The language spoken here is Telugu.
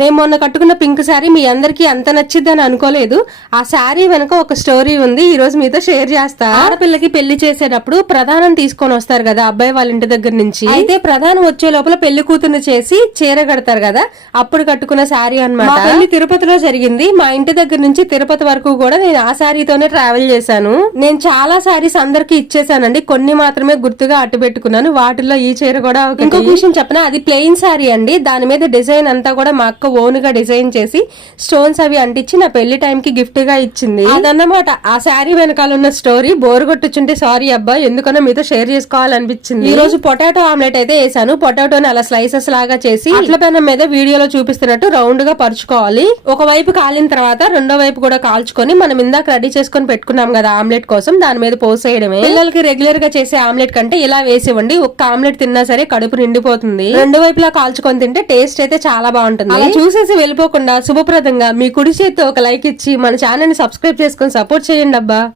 నేను మొన్న కట్టుకున్న పింక్ శారీ మీ అందరికీ అంత నచ్చిద్దని అనుకోలేదు. ఆ శారీ వెనక ఒక స్టోరీ ఉంది, ఈ రోజు మీతో షేర్ చేస్తా. ఆడపిల్లకి పెళ్లి చేసేటప్పుడు ప్రధానం తీసుకొని వస్తారు కదా అబ్బాయి వాళ్ళ ఇంటి దగ్గర నుంచి. అయితే ప్రధానం వచ్చే లోపల పెళ్లి కూతుర్ని చేసి చీర కడతారు కదా, అప్పుడు కట్టుకున్న శారీ అన్నమాట. పెళ్లి తిరుపతిలో జరిగింది. మా ఇంటి దగ్గర నుంచి తిరుపతి వరకు కూడా నేను ఆ శారీతోనే ట్రావెల్ చేశాను. నేను చాలా శారీస్ అందరికి ఇచ్చేసానండి, కొన్ని మాత్రమే గుర్తుగా అట్టు పెట్టుకున్నాను. వాటిల్లో ఈ చీర కూడా ఒకటి. ఇంకొక విషయం చెప్పనా, అది ప్లెయిన్ శారీ అండి. దాని మీద డిజైన్ అంతా కూడా మా అక్క ఓన్ గా డిజైన్ చేసి స్టోన్స్ అవి అంటించి నా పెళ్లి టైం కి గిఫ్ట్ గా ఇచ్చింది. అదన్నమాట ఆ శారీ వెనకాల ఉన్న స్టోరీ. బోర్ కొట్టుచుంటే సారీ అబ్బా, ఎందుకన్నా మీతో షేర్ చేసుకోవాలనిపించింది. ఈ రోజు పొటాటో ఆమ్లెట్ అయితే వేసాను. పొటాటోని అలా స్లైసెస్ లాగా చేసి అట్ల పెనం మీద వీడియోలో చూపిస్తున్నట్టు రౌండ్ గా పరుచుకోవాలి. ఒక వైపు కాలిన తర్వాత రెండో వైపు కూడా కాల్చుకొని మనం ఇందాక రెడీ చేసుకొని పెట్టుకున్నాం కదా ఆమ్లెట్ కోసం, దాని మీద పోసేయడమే. పిల్లలకి రెగ్యులర్ గా చేసే ఆమ్లెట్ కంటే ఇలా వేసివ్వండి, ఒక్క ఆమ్లెట్ తిన్నా సరే కడుపు నిండిపోతుంది. రెండు వైపులా కాల్చుకొని తింటే టేస్ట్ అయితే చాలా బాగుంటుంది. అలా చూసేసి వెళ్ళిపోకుండా శుభప్రదంగా మీ కుడి చేతితో ఒక లైక్ ఇచ్చి మన ఛానల్ ని సబ్స్క్రైబ్ చేసుకొని సపోర్ట్ చేయండి అబ్బా.